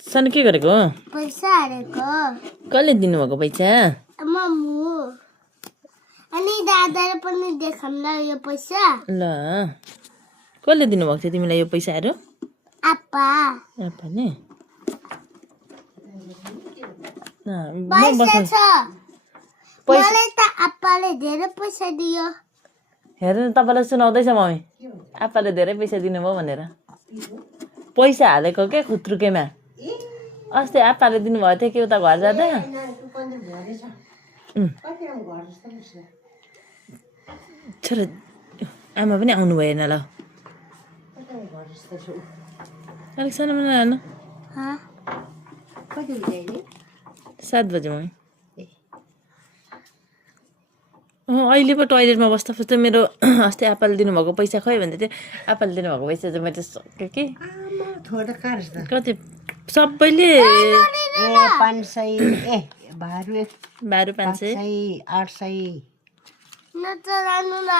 सानो के गरेको पैसा हालेको कसले दिनुभएको पैसा मम्मु अनि दादाले पनि देखाउँ ल यो पैसा ल कसले दिनुभएको थियो तिमीलाई यो पैसाहरू आप्पा आप्पाले पैसा छ मलाई त आप्पाले धेरै पैसा दियो हेर्नु तपाईँलाई सुनाउँदैछ मम्मी आप्पाले धेरै पैसा दिनुभयो भनेर पैसा हालेको के खुत्रुकेमा अस्ति आप्पाले दिनुभएको थियो कि उता घर जाँदा छोरा आमा पनि आउनु भएन ल अलिक सानोमा नहाल्नु 7 बजे मम्मी अहिले पो टोइलेटमा बस्दा बस्दा मेरो अस्ति आप्पाले दिनुभएको पैसा खै भन्दै थियो आप्पाले दिनुभएको पैसा चाहिँ मैले सक्यो कि कति सबैले 500 भारू 500 800 नचलाउनु न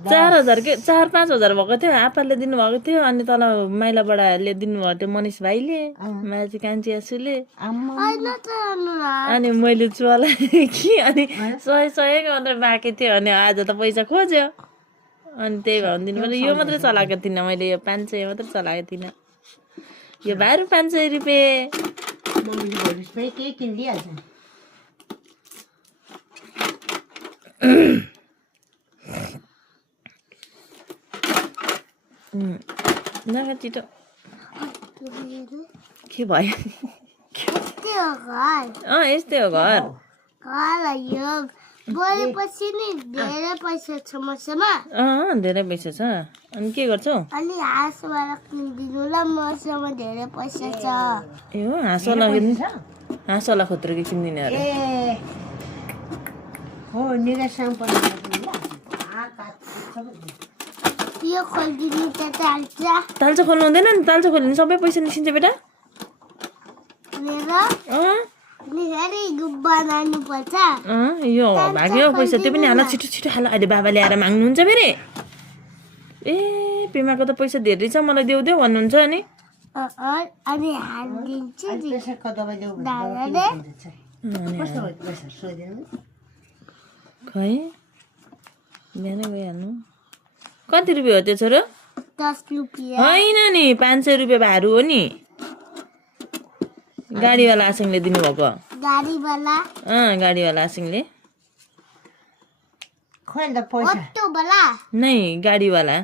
4,000 के 4-5,000 भएको थियो आप्पाले दिनुभएको थियो अनि तल माइला बडाहरूले दिनुभएको थियो मनिष भाइले माझी कान्छी आसुले नचलाउनु न अनि मैले चलाएँ कि अनि 100 मात्रै बाँकी थियो अनि आज त पैसा खोज्यो अनि त्यही भयो दिनु मैले यो मात्रै चलाएको थिइनँ मैले यो 500 मात्रै चलाएको थिइनँ यो भारू 500 रुपियाँ केही किनिदिइहाल्छ नगा छिटो के भयो यस्तै हो घर यो बोलेपछि नि धेरै पैसा छ मसँग धेरै पैसा छ अनि के गर्छौ अनि हाँसवाला किनिदिनु ल मसँग धेरै पैसा छ ए हो हाँसवाला खोत्रो कि किनिदिने अरे हो निरासँग पर्छ यो खोलिदिनु त ताल्चा खोल्नु हुँदैन नि ताल्चा खोल्नु सबै पैसा निस्किन्छ बेटा मेरो गुब्बा लानु पर्छ यो भाग्यो पैसा त्यो पनि हाल छिटो छिटो हाल अहिले बाबाले आएर माग्नुहुन्छ फेरि ए पेमाको त पैसा धेरै छ मलाई देऊ देऊ भन्नुहुन्छ अनि अनि हालिदिन्छु खै बिहानै गइहाल्नु कति रुपियाँ हो त्यो छोरो 10 रुपियाँ होइन नि 500 रुपियाँ भारू हो नि गाडीवाला आसिङले दिनुभएको गाडीवाला आसिङले खोइ त पैसा नै गाडीवाला